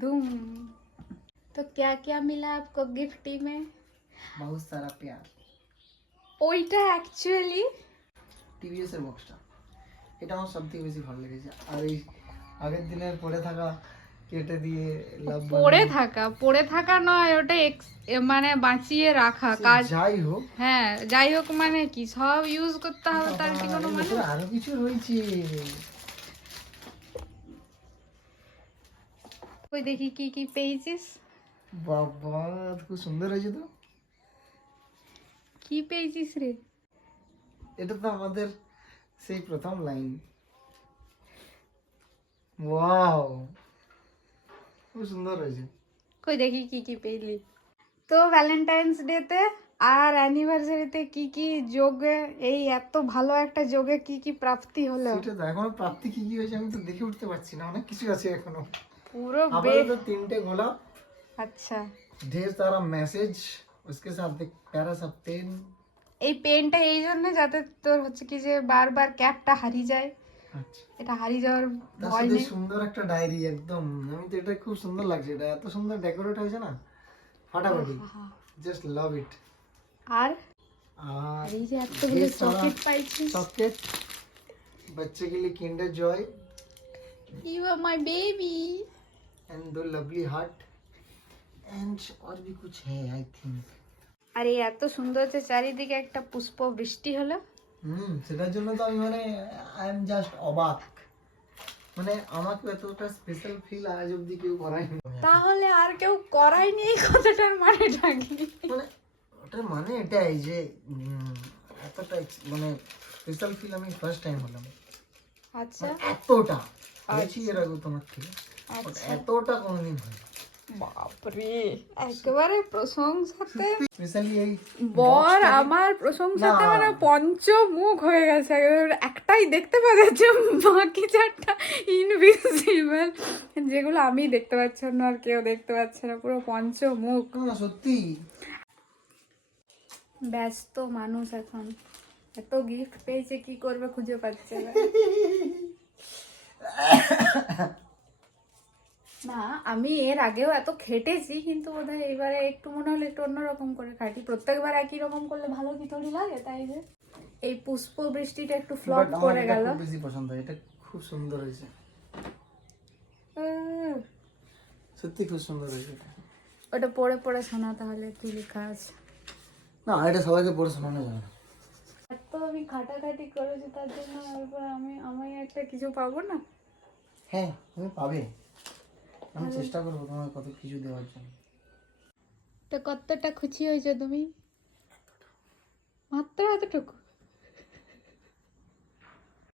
धूम। तो क्या क्या मिला आपको गिफ्टी में? बहुत सारा प्यार। ওইটা অ্যাকচুয়ালি টিভিএস এর বক্সটা, এটা আমার সবথেকে বেশি ভালো লেগেছে। আর এই আগের দিনের পরে থাকা কেটে দিয়ে লাভ পড়ে থাকা নয়, ওটা মানে বাঁচিয়ে রাখা কাজ। যাই হোক, হ্যাঁ যাই হোক মানে কি সব ইউজ করতে হবে তার কি কোনো মানে? আরো কিছু রয়েছে। ওই দেখি কি কি পেয়েছিস। বাবা খুব সুন্দর হয়েছে তো। কি পেয়েছিস রে? এটা তো আমাদের সেই প্রথম লাইন। ওয়াও খুব সুন্দর হয়েছে। কই দেখি কি কি পেলি। তো ভ্যালেন্টাইন্স ডে তে আর অ্যানিভার্সারিতে কি কি যোগে, এই এত ভালো একটা যোগে কি কি প্রাপ্তি হলো? সেটা তো এখনো প্রাপ্তি কি কি হয়েছে আমি তো দেখে উঠতে পারছি না, অনেক কিছু আছে এখনো। পুরো আপাতত 3টে গোলাপ, আচ্ছা ढेर सारा मैसेज, उसके साथ एक प्यारा सा पेन। এই পেনটা এই জন্য যাতে তোর হচ্ছে কি যে বারবার ক্যাপটা হারিয়ে যায়, আচ্ছা, এটা হারিয়ে যাওয়ার তার ভয় সাথে নেই। সুন্দর একটা ডায়েরি একদম। আমি তো এটা খুব সুন্দর লাগছে, এটা এত সুন্দর ডেকোরেট হয়েছে না, ফাটাফাটি। জাস্ট লাভ ইট। আর আর এই যে এতগুলো ढेर सारा চকলেট পাইছিস। चॉकलेट बच्चे के लिए Kinder Joy you are my baby. And 2 lovely heart and और भी कुछ है आई थिंक। আর এই এত সুন্দর যে চারিদিকে একটা পুষ্প বৃষ্টি হলো। সেটার জন্য তো আমি মানে আই এম জাস্ট অবাক, মানে আমাকে এতটা স্পেশাল ফিল আজ অবধি কেউ করায়নি। তাহলে আর কেউ করায়নি এই কথাটার মানেটা কি? মানে ওটার মানে এটাই যে এতটা মানে স্পেশাল ফিল আমি ফার্স্ট টাইম হলাম। আচ্ছা এতটা বেশি এর আগে তোমার থেকে আচ্ছা এতটা কোনোদিন হয়। বাপরে একেবারে প্রশংসাতে স্পেশালি এই বর আমার প্রশংসাতে মানে পঞ্চমুখ হয়ে গেছে। একটাই দেখতে পাওয়া যাচ্ছে, বাকি চারটা ইনভিজিবল, যেগুলো আমি দেখতে পাচ্ছি না আর কেউ দেখতে পাচ্ছে না, পুরো পঞ্চমুখ। না সত্যি ব্যস্ত মানুষ এখন, এত গিফট পেয়েছে কি করবে খুঁজে পাচ্ছে না। না আমি এর আগেও এত খেটেছি, কিন্তু বোধহয় এবারে একটু মনে হলো একটু অন্যরকম করে খাটি। প্রত্যেকবার একই রকম করলে ভালো কি থোড়ি লাগে, তাই যে এই পুষ্প বৃষ্টিটা একটু ফ্লপ করে গেল। খুব বেশি পছন্দ, এটা খুব সুন্দর হয়েছে, সত্যি খুব সুন্দর হয়েছে। ওটা পড়ে পড়ে শোনা তাহলে কি লেখা আছে। না এটা সবাইকে পড়ে শোনানো যাবে না। এত আমি খাটাখাটি করেছি তার জন্য এরপর আমি একটা কিছু পাবো না। হ্যাঁ তুমি পাবে, আমি চেষ্টা করবো তোমাকে কত কিছু দেওয়ার জন্য। তো কতটা খুশি হয়েছে তুমি? মাত্র এতটুকু?